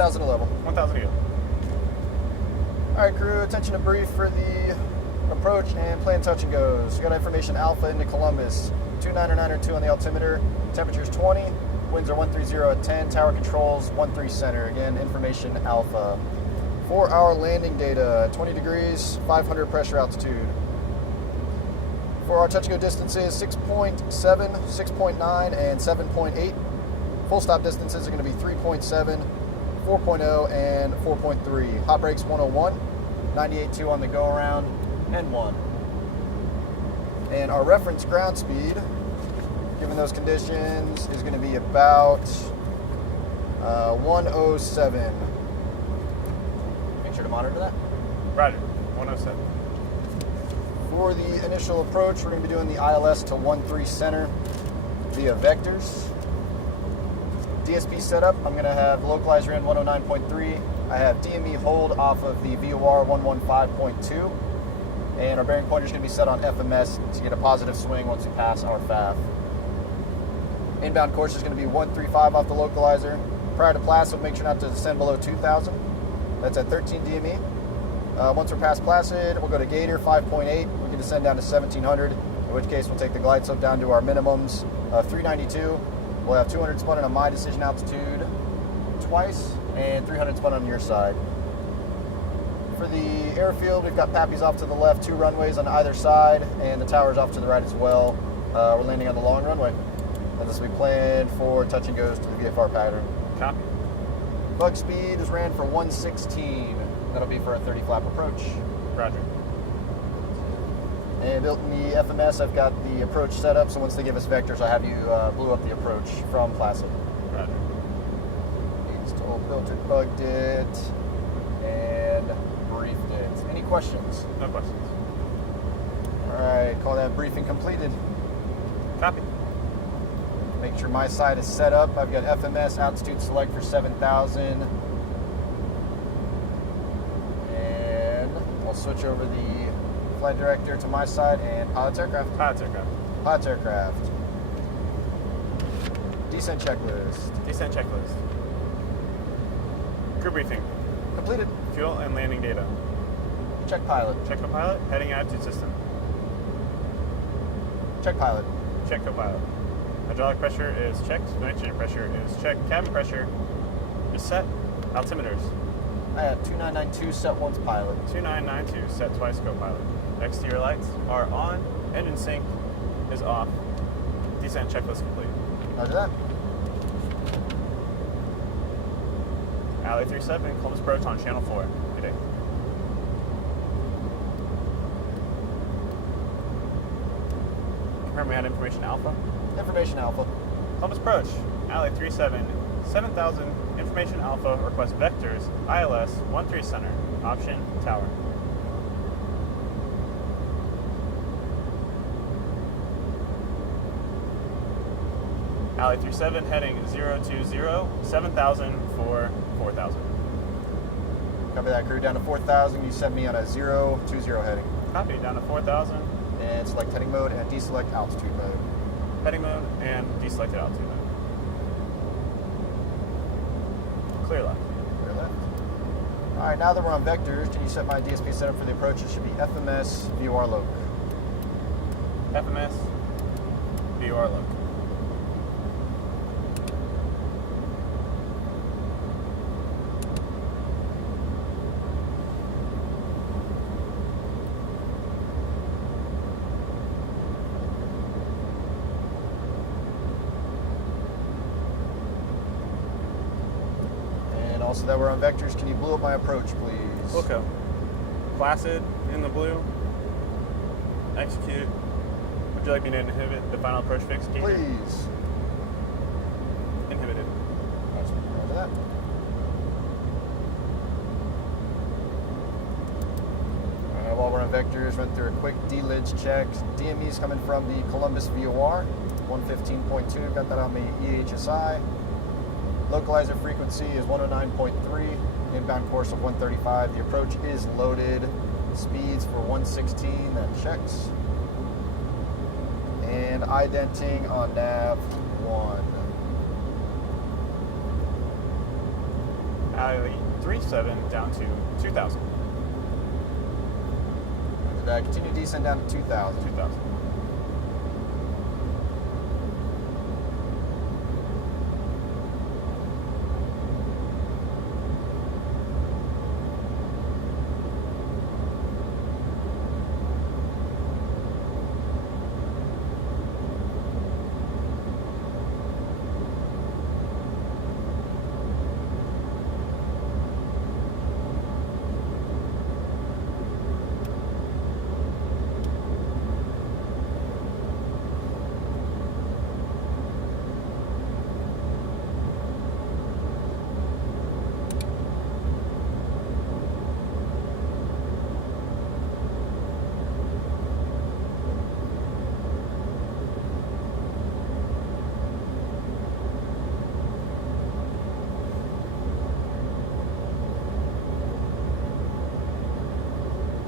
1,000 to level. 1,000 to go. All right, crew, attention to brief for the approach and plan touch and goes. We got information Alpha into Columbus, 29902 on the altimeter, temperature's 20, winds are 130 at 10, tower controls 13 center. Again, information Alpha. 4-hour landing data, 20 degrees, 500 pressure altitude. For our touch and go distances, 6.7, 6.9, and 7.8. Full stop distances are going to be 3.7, 4.0, and 4.3. Hot brakes 101, 98.2 on the go around, and 1. And our reference ground speed, given those conditions, is going to be about 107. Make sure to monitor that. Roger. 107. For the initial approach, we're going to be doing the ILS to 13 center via vectors. DSP setup, I'm going to have localizer in 109.3. I have DME hold off of the VOR 115.2. And our bearing pointer is going to be set on FMS to get a positive swing once we pass our FAF. Inbound course is going to be 135 off the localizer. Prior to Placid, make sure not to descend below 2,000. That's at 13 DME. Once we're past Placid, we'll go to Gator 5.8. We can descend down to 1,700, in which case we'll take the glide slope down to our minimums of 392. We'll have 200 spun on my decision altitude twice, and 300 spun on your side. For the airfield, we've got Pappies off to the left, 2 runways on either side, and the towers off to the right as well. We're landing on the long runway. And this will be planned for touch and goes to the VFR pattern. Copy. Bug speed is ran for 116. That'll be for a 30 flap approach. Roger. And built in the FMS, I've got the approach set up, so once they give us vectors, I have you blue up the approach from Placid. Roger. Installed, built it, bugged it, and briefed it. Any questions? No questions. All right, call that briefing completed. Copy. Make sure my side is set up. I've got FMS altitude select for 7,000. And I'll switch over the flight director to my side and pilots aircraft. Pilots aircraft. Pilots aircraft. Descent checklist. Descent checklist. Crew briefing. Completed. Fuel and landing data. Check pilot. Check co-pilot. Heading attitude system. Check pilot. Check co-pilot. Hydraulic pressure is checked. Nitrogen pressure is checked. Cabin pressure is set. Altimeters. I have 2992 set once pilot. 2992 set twice co-pilot. Exterior lights are on. Engine sync is off. Descent checklist complete. Roger that. Alley 37, Columbus approach on channel 4. Good day. Confirm we had information Alpha. Information Alpha. Columbus approach. Alley 37, 7,000. Information Alpha. Request vectors. ILS 13 center. Option tower. Alley 37 heading 020, 7,000 for 4,000. Copy that, crew. Down to 4,000. You sent me on a 020 heading. Copy, down to 4,000. And select heading mode and deselect altitude mode. Heading mode and deselected altitude mode. Clear left. Clear left. All right, now that we're on vectors, can you set my DSP setup for the approach? It should be FMS VOR loc. FMS VOR loc. Also, that we're on vectors, can you blow up my approach, please? Okay. Placid in the blue. Execute. Would you like me to inhibit the final approach fix key? Please. Inhibited. Roger that. While we're on vectors, run through a quick D-lids check. DME's coming from the Columbus VOR, 115.2. Got that on the EHSI. Localizer frequency is 109.3, inbound course of 135. The approach is loaded. Speeds for 116, that checks. And identing on nav 1. ILE 37 down to 2,000. Continue descent down to 2,000. 2,000.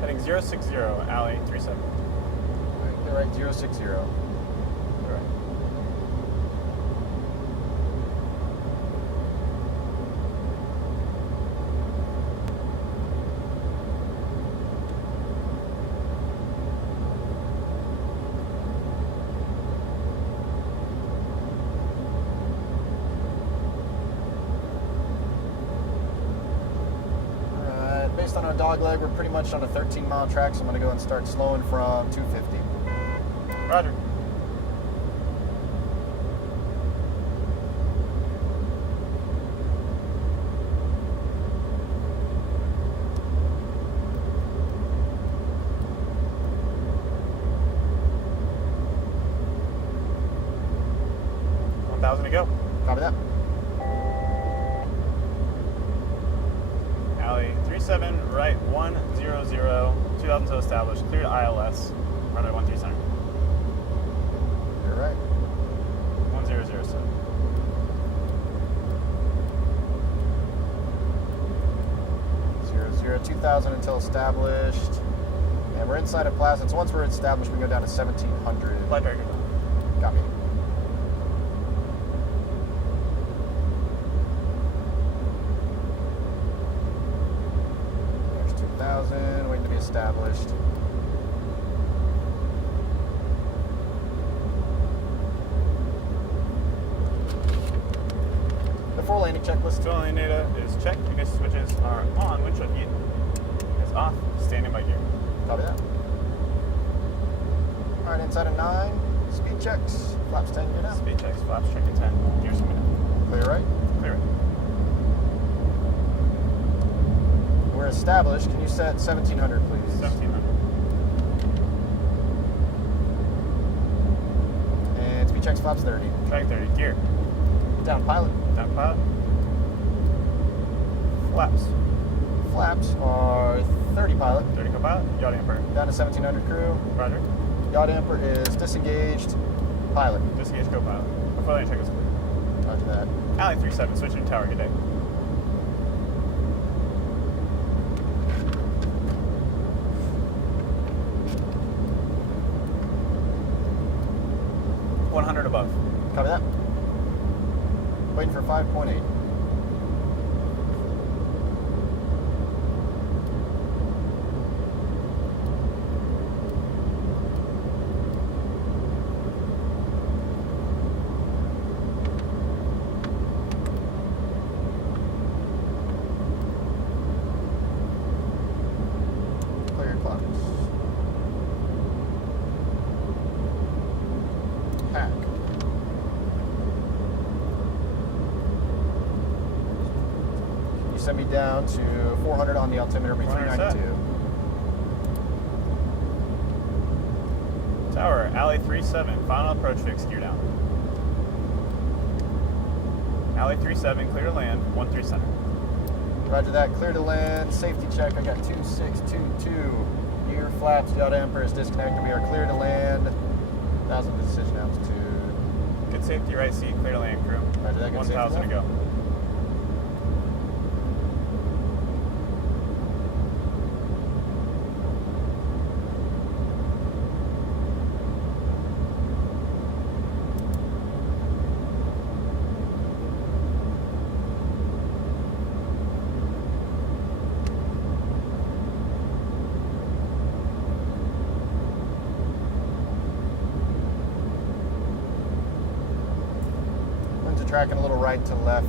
Heading 060, alley 37. Clear right 060. Clear right. Based on our dog leg, we're pretty much on a 13-mile track, so I'm going to go and start slowing from 250. Roger. $1,000 to go. Copy that. Alley 37, right 100, 2,000 to establish, clear to ILS, runway 13 center. You're right. 1007. Zero 2,000 until established. And we're inside of Plaza. So once we're established, we can go down to 1,700. Flight director. Copy. There's 2,000, waiting to be established. Before landing checklist. Fuel landing data is checked. Ignition switches are on. Windshield heat is off. Standing by gear. Copy that. All right, inside of 9. Speed checks. Flaps 10, gear down. Speed checks. Flaps checking 10. Gears coming down. Clear right. Clear it. We're established. Can you set 1,700, please? 1,700. And speed checks, flaps 30. Track 30. Gear. Down pilot. Down pilot. Flaps. Flaps are 30 pilot. 30 co-pilot. Yaw damper. Down to 1,700 crew. Roger. Yaw damper is disengaged. Pilot. Disengage co-pilot. Before landing check is clear. Roger that. Alley 37. Switching tower. Good day. $100 above. Copy that. Waiting for 5.8. Clear your clocks. Hack. You send me down to 400 on the altimeter, be 400 392. Tower. Alley 37. Final approach fix. Gear down. Alley 37. Clear to land. 13 center. Roger that. Clear to land. Safety check. I got 2622. Gear flaps. Yaw damper is disconnected. We are clear to land. 1,000 decision altitude. Good safety. Right seat. Clear to land. Crew. Roger that. Good 1,000 to safety. go. tracking a little right to left.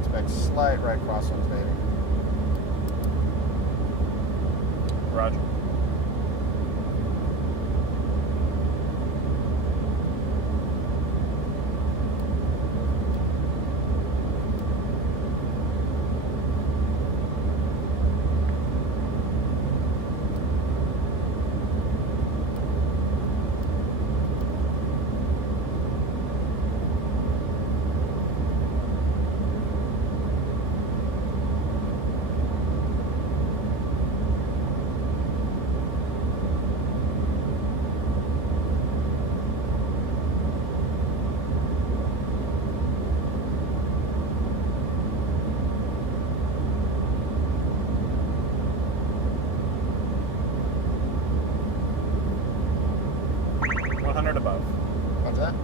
Expect slight right crosswinds, baby. Roger. Above. Roger that.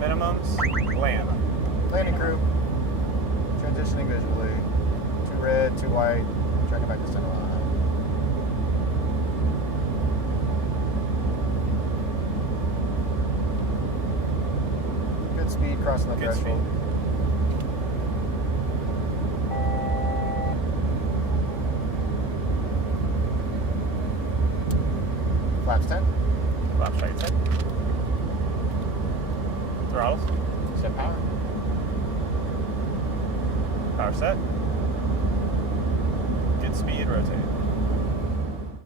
Minimums, land. Landing crew. Transitioning visually. 2 red, 2 white. Tracking back to center line. Good speed crossing the Good threshold. speed. Flaps 10. Flaps right 10. Throttles. Set power. Power set. Good speed, rotate.